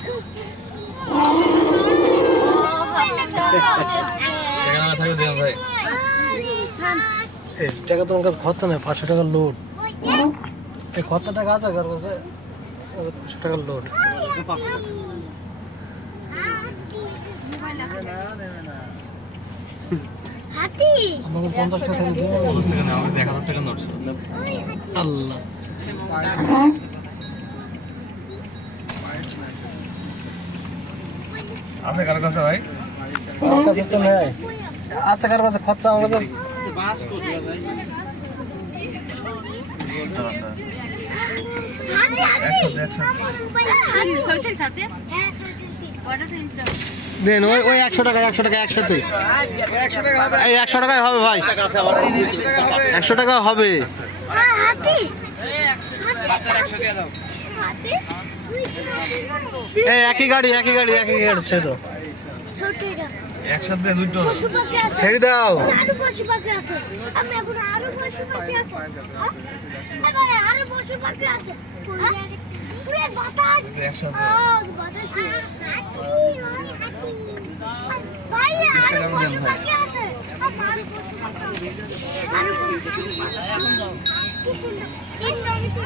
চুপ। টাকা তোমার কাছে খরচা নেই পাঁচশো টাকার লোড এই কত টাকা আছে কার কাছে পাঁচশো টাকার লোড হাতি পঞ্চাশ টাকা আল্লাহ। আছে কারও কাছে ভাই? তো আছে কার কাছে খরচা আমার কাছে একশো একশো হ্যাঁ দেন ওই ওই একশো টাকা একশো টাকা একসাথে একশো এই একশো টাকায় হবে ভাই। একশো টাকা হবে। হাতি হাতি এই একই গাড়ি একই গাড়ি একই গাড়ি ছেড়ে দাও। একসাথে দুটো। ছেড়ে দাও। আরও পশু পাখি আছে। আমি এখন আরও পশু পাখি আছে? এ ভাই আরও পশু পাখি আছে? পুরো বাতাস। একসাথে। বাতাস ভাই আরও পশু পাখি আছে। আরও পশু পাখি আরও পশু পাখি আছে। কি সুন্দর। তিনটা আমি তো